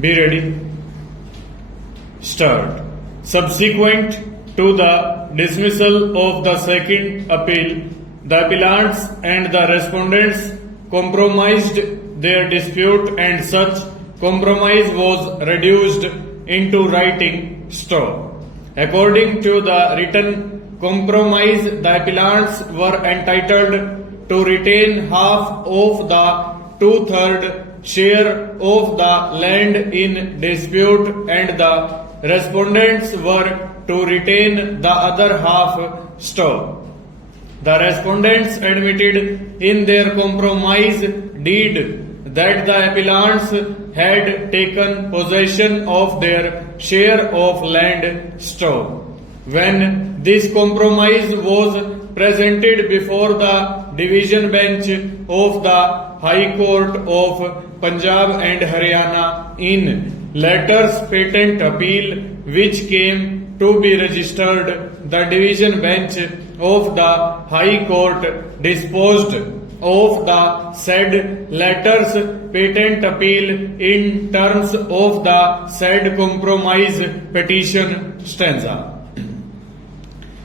Be ready. Start. Subsequent to the dismissal of the second appeal, the appellants and the respondents compromised their dispute, and such compromise was reduced into writing. Stop. According to the written compromise, the appellants were entitled to retain half of the two-third share of the land in dispute, and the respondents were to retain the other half. Stop. The respondents admitted in their compromise deed that the appellants had taken possession of their share of land. Stop. When this compromise was presented before the division bench of the High Court of Punjab and Haryana in letters patent appeal, which came to be registered, the division bench of the High Court disposed of the said letters patent appeal in terms of the said compromise petition. Stanza.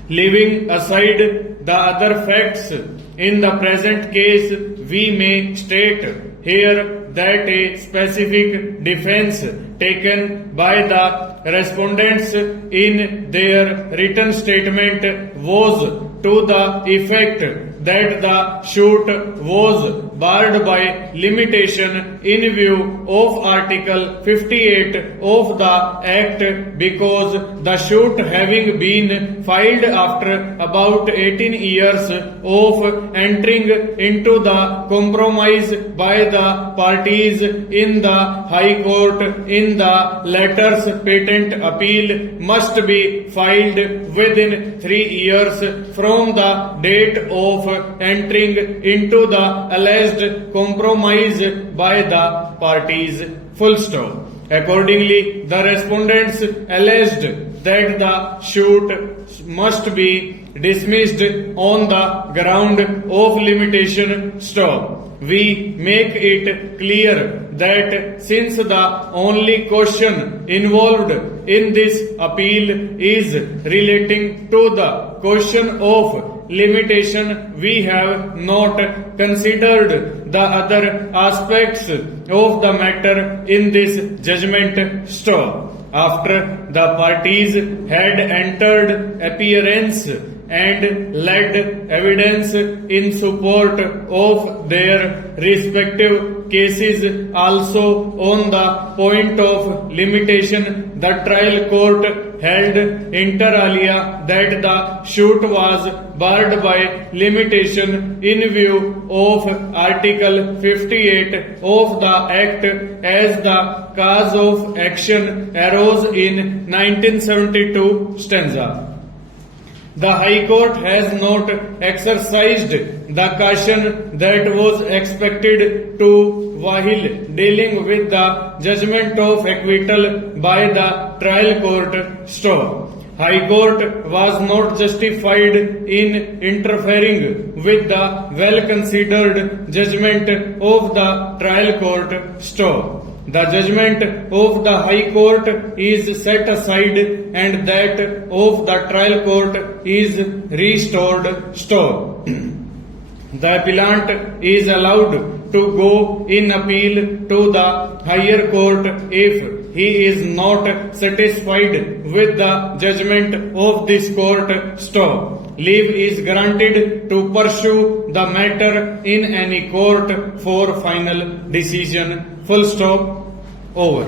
Leaving aside the other facts in the present case, we may state here that a specific defense taken by the respondents in their written statement was to the effect that the suit was barred by limitation in view of Article 58 of the Act, because the suit having been filed after about 18 years of entering into the compromise by the parties in the High Court in the letters patent appeal must be filed within 3 years from the date of entering into the alleged compromise by the parties. Full stop. Accordingly, the respondents alleged that the suit must be dismissed on the ground of limitation. Stop. We make it clear that since the only question involved in this appeal is relating to the question of limitation, we have not considered the other aspects of the matter in this judgment. Stop. After the parties had entered appearance and led evidence in support of their respective cases also on the point of limitation, the trial court held inter alia that the suit was barred by limitation in view of Article 58 of the Act, as the cause of action arose in 1972. Stanza. The High Court has not exercised the caution that was expected to while dealing with the judgment of acquittal by the trial court. Stop. High Court was not justified in interfering with the well-considered judgment of the trial court. Stop. The judgment of the High Court is set aside and that of the trial court is restored. Stop. The appellant is allowed to go in appeal to the higher court if he is not satisfied with the judgment of this court. Stop. Leave is granted to pursue the matter in any court for final decision. Full stop. Over.